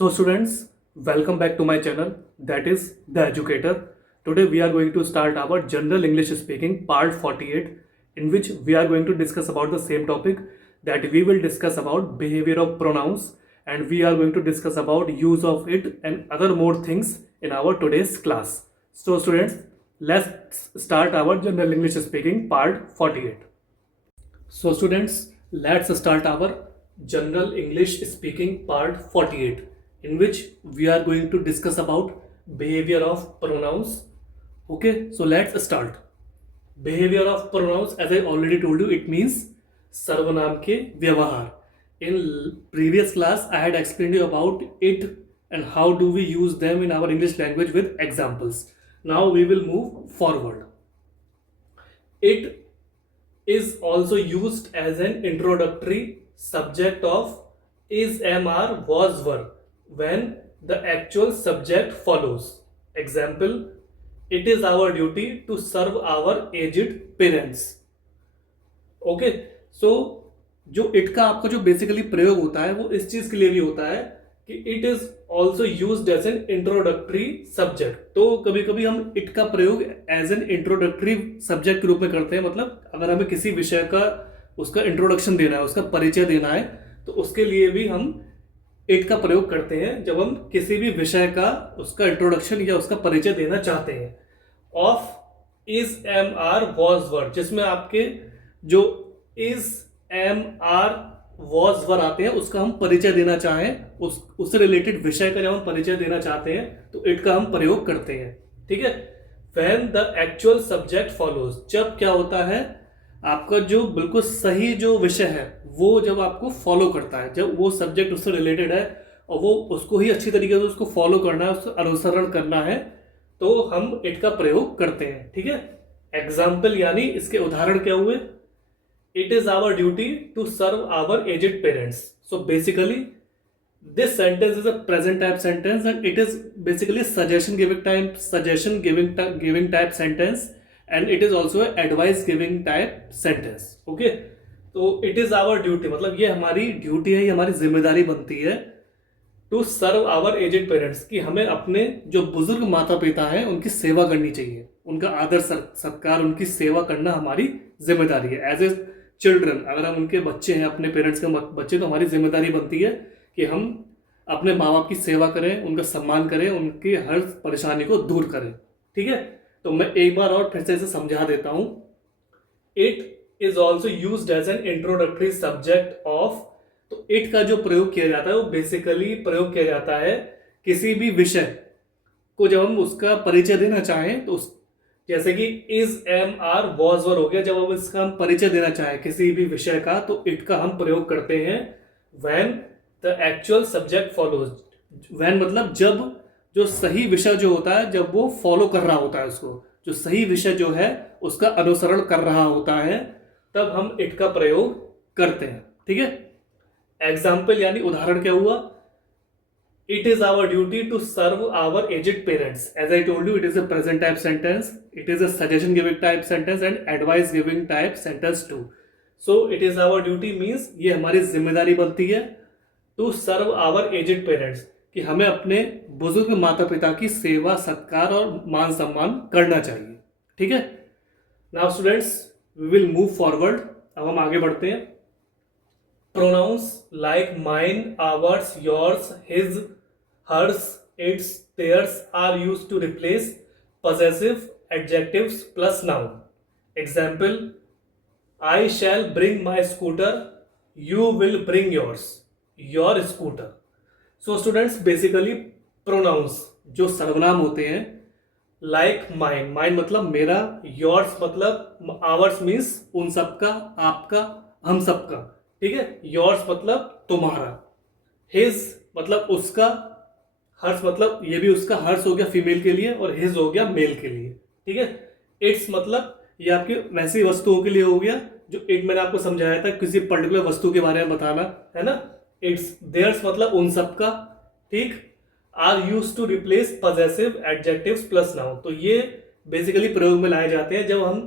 So students, welcome back to my channel, that is The Educator. Today we are going to start our General English Speaking part 48, in which we are going to discuss about the same topic, that we will discuss about behavior of pronouns, and we are going to discuss about use of it and other more things in our today's class. So students, let's start our General English Speaking part 48. So students, let's start our General English Speaking part 48, in which we are going to discuss about behavior of pronouns. Okay, so let's start. Behavior of pronouns, as I already told you, it means सर्वनाम के व्यवहार. In previous class, I had explained you about it and how do we use them in our English language with examples. Now we will move forward. It is also used as an introductory subject of is, am, are, was, were when the actual subject follows. Example, it is our duty to serve our aged parents. Okay, so जो it का आपका जो basically प्रयोग होता है वो इस चीज के लिए भी होता है कि it is also used as an introductory subject. तो कभी कभी हम इट का प्रयोग एज एन इंट्रोडक्टरी सब्जेक्ट के रूप में करते हैं. मतलब अगर हमें किसी विषय का उसका इंट्रोडक्शन देना है, उसका परिचय देना है, तो उसके लिए भी हम इट का प्रयोग करते हैं जब हम किसी भी विषय का उसका इंट्रोडक्शन या उसका परिचय देना चाहते हैं. Of, is, am, are, was, were, जिसमें आपके जो is, am, are, was, were आते हैं उसका हम परिचय देना चाहें, उससे रिलेटेड विषय का जब हम परिचय देना चाहते हैं तो इट का हम प्रयोग करते हैं. ठीक है. When the actual subject follows, जब क्या होता है आपका जो बिल्कुल सही जो विषय है वो जब आपको फॉलो करता है, जब वो सब्जेक्ट उससे रिलेटेड है और वो उसको ही अच्छी तरीके से उसको फॉलो करना है, उसको अनुसरण करना है, तो हम इट का प्रयोग करते हैं. ठीक है. एग्जाम्पल यानी इसके उदाहरण क्या हुए. It is our duty to serve our aged parents. So basically this sentence is a present type sentence and it is basically suggestion giving type sentence and it is also a advice giving type sentence. Okay, तो it is our duty मतलब ये हमारी duty है, ये हमारी जिम्मेदारी बनती है to serve our aged parents, कि हमें अपने जो बुजुर्ग माता पिता हैं उनकी सेवा करनी चाहिए, उनका आदर सत्कार, उनकी सेवा करना हमारी जिम्मेदारी है. एज ए चिल्ड्रन, अगर हम उनके बच्चे हैं, अपने पेरेंट्स के बच्चे, तो हमारी जिम्मेदारी बनती है कि हम अपने माँ बाप की सेवा करें, उनका सम्मान करें, उनकी हर परेशानी को दूर करें. ठीक है. तो मैं एक बार और फिर से इसे समझा देता हूं. It is also used as an introductory subject of. तो इट का जो प्रयोग किया जाता है वो बेसिकली प्रयोग किया जाता है किसी भी विषय को जब हम उसका परिचय देना चाहें, तो जैसे कि इज, एम, आर, वॉज, वर हो गया, जब हम इसका हम परिचय देना चाहें किसी भी विषय का, तो इट का हम प्रयोग करते हैं when the actual subject follows. When मतलब जब जो सही विषय जो होता है, जब वो फॉलो कर रहा होता है, उसको जो सही विषय जो है उसका अनुसरण कर रहा होता है, तब हम इट का प्रयोग करते हैं. ठीक है. एग्जाम्पल यानी उदाहरण क्या हुआ. It is our duty to serve our aged parents. As I told you, it is a present type sentence, it is a suggestion giving type sentence and advice giving type sentence too. So it is our duty means ये हमारी जिम्मेदारी बनती है to serve our aged parents, कि हमें अपने बुजुर्ग माता पिता की सेवा, सत्कार और मान सम्मान करना चाहिए. ठीक है. Now students, we will move forward. अब हम आगे बढ़ते हैं. Pronouns like mine, ours, yours, his, hers, its, theirs are used to replace possessive adjectives plus noun. Example, I shall bring my scooter, you will bring your scooter. So students, basically pronouns जो सर्वनाम होते हैं, like mine, mine मतलब मेरा, yours मतलब ours means उन सबका, आपका, हम सबका. ठीक है. yours मतलब तुम्हारा, his मतलब उसका, हर्ष मतलब ये भी उसका, हर्ष हो गया फीमेल के लिए और हिज हो गया मेल के लिए. ठीक है. इट्स मतलब ये आपकी वैसी वस्तुओं के लिए हो गया जो इट मैंने आपको समझाया था, किसी पर्टिकुलर वस्तु के बारे में बताना है ना. इट्स, देयर्स मतलब उन सबका. ठीक. Are used to replace possessive adjectives plus noun. तो ये बेसिकली प्रयोग में लाए जाते हैं जब हम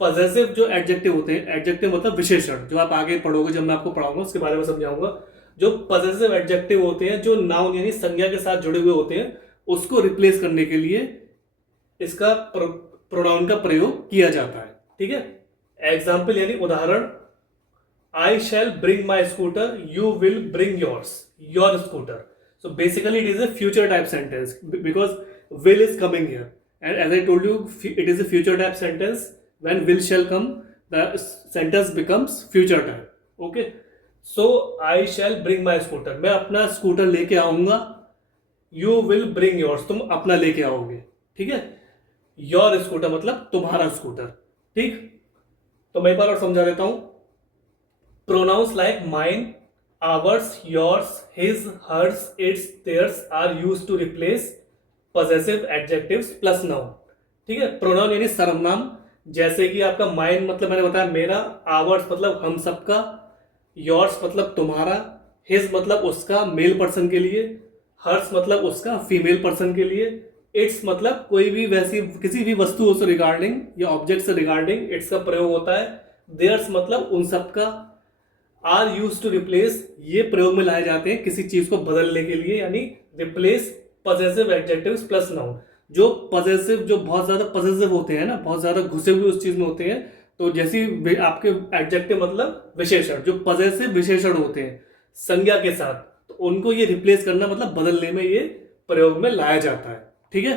पॉजेसिव जो एडजेक्टिव होते हैं, एडजेक्टिव मतलब विशेषण, जो आप आगे पढ़ोगे, जब मैं आपको पढ़ाऊंगा उसके बारे में समझाऊंगा. जो पजेसिव एडजेक्टिव होते हैं, जो नाउन यानी संज्ञा के साथ जुड़े हुए होते हैं, उसको रिप्लेस करने के लिए इसका प्रोनाउन का प्रयोग किया जाता है। ठीक है, एग्जाम्पल यानी उदाहरण, I shall bring my scooter, you will bring your scooter. So basically it is a future type sentence because will is coming here, and as I told you it is a future type sentence. When will shall come, the sentence becomes future type. Okay, so I shall bring my scooter, मैं अपना scooter लेके आऊंगा, you will bring yours, तुम अपना लेके आओगे। ठीक है, your scooter मतलब तुम्हारा स्कूटर। ठीक, तो मैं एक बार और समझा देता हूं। Pronouns like mine, ours, yours, his, hers, its, theirs are used to replace possessive adjectives plus noun. ठीक है, प्रोनाउन यानी सर्वनाम, जैसे कि आपका माइन मतलब मैंने बताया मेरा, आवर्स मतलब हम सबका, योर्स मतलब तुम्हारा, हिज मतलब उसका मेल पर्सन के लिए, हर्स मतलब उसका फीमेल पर्सन के लिए, इट्स मतलब कोई भी वैसी किसी भी वस्तु से रिगार्डिंग या ऑब्जेक्ट से रिगार्डिंग इट्स का प्रयोग होता है, देयर्स मतलब उन सबका, आर यूज टू रिप्लेस ये प्रयोग में लाए जाते हैं किसी चीज को बदलने के लिए, यानी replace possessive adjectives plus noun. जो पजेसिव, जो बहुत ज्यादा पजेसिव होते हैं ना, बहुत ज्यादा घुसे हुए उस चीज में होते हैं, तो जैसी आपके एडजेक्टिव मतलब विशेषण, जो पजेसिव विशेषण होते हैं संज्ञा के साथ, तो उनको ये रिप्लेस करना मतलब बदलने में ये प्रयोग में लाया जाता है। ठीक है,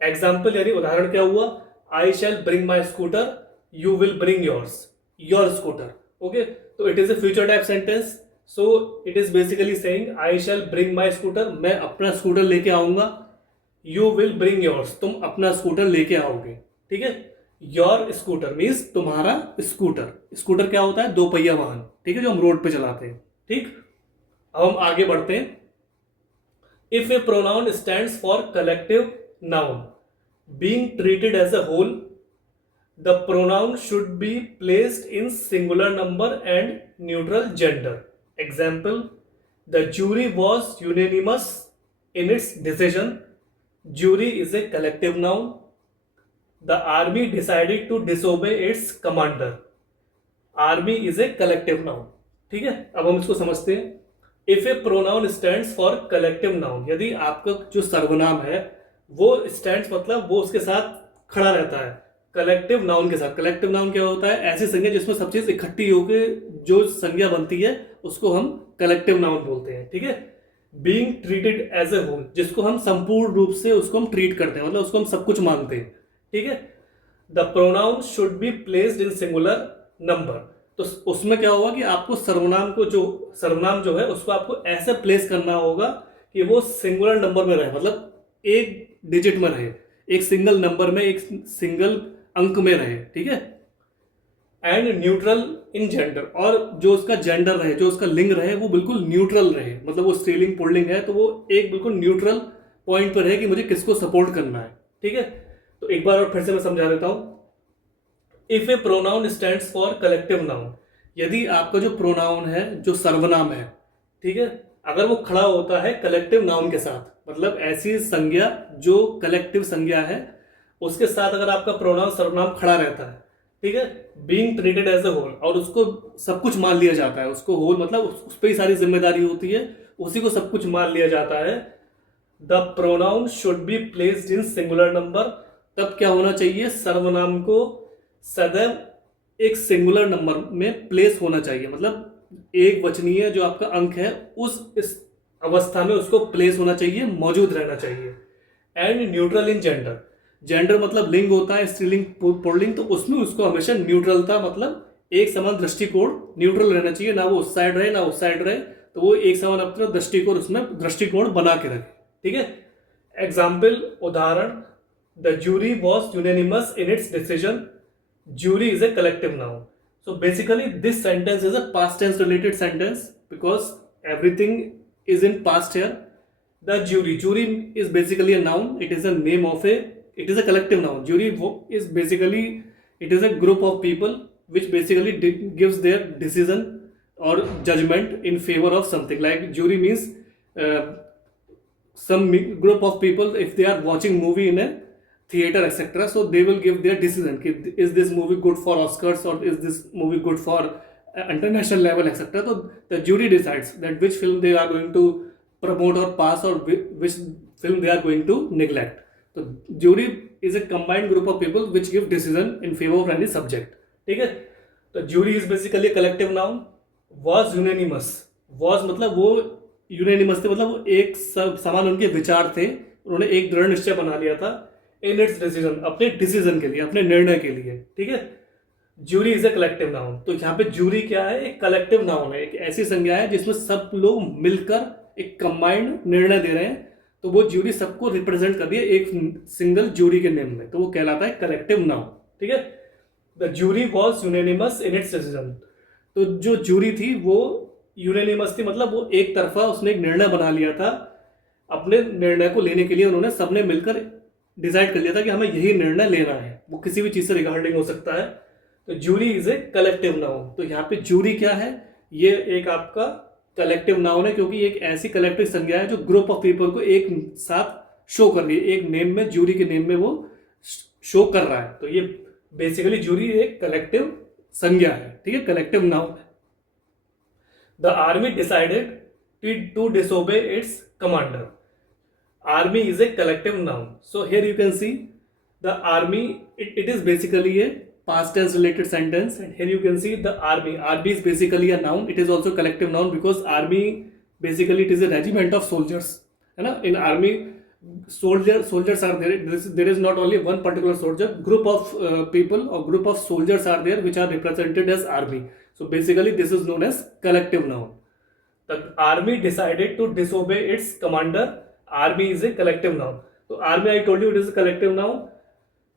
एग्जाम्पल यानी उदाहरण क्या हुआ, I shall bring my scooter, you will bring your scooter. Okay, तो it is a future type sentence, so it is basically saying I shall bring my scooter, मैं अपना स्कूटर लेके आऊंगा, यू विल ब्रिंग योर्स, तुम अपना scooter लेके आओगे। ठीक है, योर स्कूटर मीन्स तुम्हारा स्कूटर। स्कूटर क्या होता है, दो पहिया वाहन। ठीक है, जो हम रोड पे चलाते हैं। ठीक, अब हम आगे बढ़ते हैं। If a pronoun stands for collective noun being treated as a whole, the pronoun should be placed in singular number and neutral gender. Example, the jury was unanimous in its decision. Jury is a collective noun. The army decided to disobey its commander. Army is a collective noun. ठीक है, अब हम इसको समझते हैं। If a pronoun stands for collective noun, यदि आपका जो सर्वनाम है वो stands मतलब वो उसके साथ खड़ा रहता है कलेक्टिव नाउन के साथ। कलेक्टिव नाउन क्या होता है, ऐसी संज्ञा जिसमें सब चीज इकट्ठी होकर जो संज्ञा बनती है उसको हम कलेक्टिव नाउन बोलते हैं। ठीक है, being treated as a whole, जिसको हम संपूर्ण रूप से उसको हम ट्रीट करते हैं, मतलब उसको हम सब कुछ मानते हैं। ठीक है, the pronoun should be placed in singular number, तो उसमें क्या होगा कि आपको सर्वनाम जो है उसको आपको ऐसे प्लेस करना होगा कि वो सिंगुलर नंबर में रहे, मतलब एक डिजिट में रहे, एक सिंगल नंबर में, एक सिंगल अंक में रहे। ठीक है, एंड न्यूट्रल इन जेंडर, और जो उसका जेंडर रहे, जो उसका लिंग रहे, वो बिल्कुल न्यूट्रल रहे, मतलब वो स्त्रीलिंग पुल्लिंग है तो वो एक बिल्कुल न्यूट्रल पॉइंट पर है कि मुझे किसको सपोर्ट करना है। ठीक है, तो एक बार और फिर से मैं समझा देता हूं। If a pronoun stands for collective noun, यदि आपका जो प्रोनाउन है, जो सर्वनाम है, ठीक है, अगर वो खड़ा होता है कलेक्टिव नाउन के साथ, मतलब ऐसी संज्ञा जो कलेक्टिव संज्ञा है उसके साथ अगर आपका प्रोनाउन सर्वनाम खड़ा रहता है, ठीक है, being treated as a whole, और उसको सब कुछ मान लिया जाता है, उसको होल मतलब उस पर ही सारी जिम्मेदारी होती है, उसी को सब कुछ मान लिया जाता है। The pronoun should be placed in singular number, तब क्या होना चाहिए, सर्वनाम को सदैव एक सिंगुलर नंबर में प्लेस होना चाहिए, मतलब एक वचनीय जो आपका अंक है इस अवस्था में उसको प्लेस होना चाहिए, मौजूद रहना चाहिए। And neutral in gender, gender मतलब लिंग होता है, स्त्रीलिंग पुल्लिंग, तो उसमें उसको हमेशा न्यूट्रलता मतलब एक समान दृष्टिकोण न्यूट्रल रहना चाहिए, ना वो उस साइड रहे ना उस साइड रहे, तो वो एक समान अपना दृष्टिकोण उसमें दृष्टिकोण बना के रखे। ठीक है, एग्जाम्पल उदाहरण, the jury was unanimous in its decision, jury is a collective noun. So basically this sentence is a past tense related sentence because everything is in past here. The jury is basically a noun, it is a name of it is a collective noun. Jury is basically, it is a group of people which basically gives their decision or judgment in favor of something. Like jury means some group of people, if they are watching movie in a theater etc, so they will give their decision, is this movie good for Oscars or is this movie good for international level, etc. So the jury decides that which film they are going to promote or pass, or which film they are going to neglect. So jury is a combined group of people which give decision in favor of any subject. ठीक है, तो jury is basically a collective noun. Was unanimous, was मतलब वो unanimous थे, मतलब वो एक समान उनके विचार थे, उन्होंने एक दृढ़ निश्चय बना लिया था इन इट्स डिसीजन, अपने डिसीजन के लिए, अपने निर्णय के लिए. ठीक है, jury is a collective noun. तो यहाँ पे ज्यूरी क्या है, एक कलेक्टिव नाउन है, एक ऐसी संज्ञा है जिसमें सब लोग मिलकर एक कंबाइंड निर्णय दे रहे हैं. तो वो ज्यूरी सबको रिप्रेजेंट कर रही है एक सिंगल ज्यूरी के नेम में, तो वो कहलाता है कलेक्टिव नाउन. ठीक है, the jury was unanimous in its decision. तो जो ज्यूरी थी वो यूनानिमस थी, मतलब वो एक तरफा उसने एक निर्णय बना लिया था. अपने निर्णय को लेने के लिए उन्होंने सबने मिलकर डिसाइड कर लिया था कि हमें यही निर्णय लेना है. वो किसी भी चीज से रिगार्डिंग हो सकता है. तो jury is a collective noun. तो यहाँ पे ज्यूरी क्या है, ये एक आपका कलेक्टिव नाउन है, क्योंकि एक ऐसी कलेक्टिव संज्ञा है जो ग्रुप ऑफ पीपल को एक साथ शो कर रही है, एक नेम में, ज्यूरी के नेम में वो शो कर रहा है. तो ये बेसिकली ज्यूरी एक कलेक्टिव संज्ञा है. ठीक है, कलेक्टिव नाउन है. The army decided to disobey its commander. Army is a collective noun. So here you can see the army, it is basically a past tense related sentence, and here you can see the army. Army is basically a noun. It is also collective noun because army basically it is a regiment of soldiers, है ना. In army soldiers are there. There is not only one particular soldier. Group of people or group of soldiers are there which are represented as army. So basically this is known as collective noun. The army decided to disobey its commander. Army is a collective noun. तो army, I told you, it is a collective noun.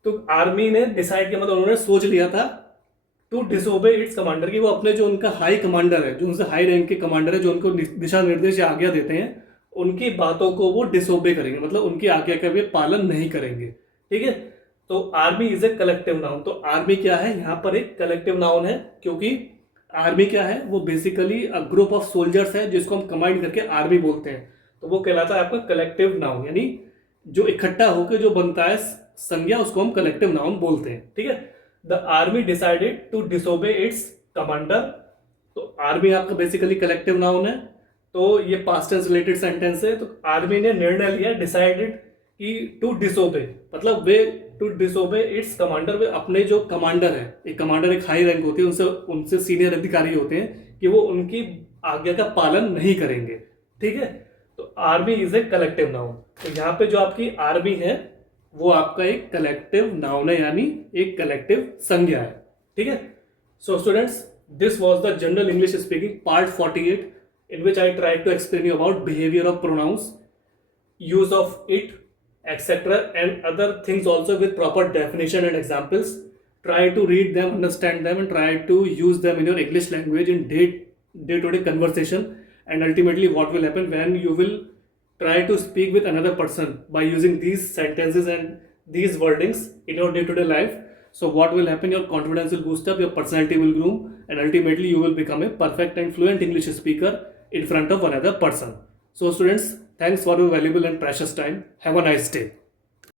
तो army ने decide किया, मतलब उन्होंने सोच लिया था to disobey its commander, की वो अपने जो उनका हाई कमांडर है, जो उनसे हाई रैंक के कमांडर है, जो उनको दिशा निर्देश या आज्ञा देते हैं, उनकी बातों को वो डिसोबे करेंगे, मतलब उनकी आज्ञा का वे पालन नहीं करेंगे. ठीक है, तो army is a collective noun. तो आर्मी क्या है, यहाँ पर एक कलेक्टिव नाउन है, क्योंकि आर्मी क्या है, वो बेसिकली ग्रुप ऑफ सोल्जर्स है जिसको हम कंबाइन करके आर्मी बोलते हैं. तो वो कहलाता है आपका कलेक्टिव नाउन, यानी जो इकट्ठा होकर जो बनता है संज्ञा, उसको हम कलेक्टिव नाउन बोलते हैं. ठीक है, the army decided to disobey its commander. तो आर्मी आपका बेसिकली कलेक्टिव नाउन है. तो ये पास्ट टेंस रिलेटेड सेंटेंस है. तो आर्मी ने निर्णय लिया, डिसाइडेड कि टू डिसोबे, मतलब वे टू डिसोबे इट्स कमांडर, वे अपने जो कमांडर है, एक कमांडर एक हाई रैंक होती है, उनसे सीनियर अधिकारी होते हैं, कि वो उनकी आज्ञा का पालन नहीं करेंगे. ठीक है, तो army is a collective noun. तो यहाँ पे जो आपकी आर्मी है वो आपका एक कलेक्टिव नाउन है, यानी एक कलेक्टिव संज्ञा है. ठीक है, so students, this was the general English speaking part 48, in which I tried to explain you about behavior of pronouns, use of it, etc., and other things also with proper definition and examples. Try to read them, understand them, and try to use them in your English language in day-to-day conversation. And ultimately what will happen when you will try to speak with another person by using these sentences and these wordings in your day-to-day life. So what will happen, your confidence will boost up, your personality will groom, and ultimately you will become a perfect and fluent English speaker in front of another person. So students, thanks for your valuable and precious time. Have a nice day.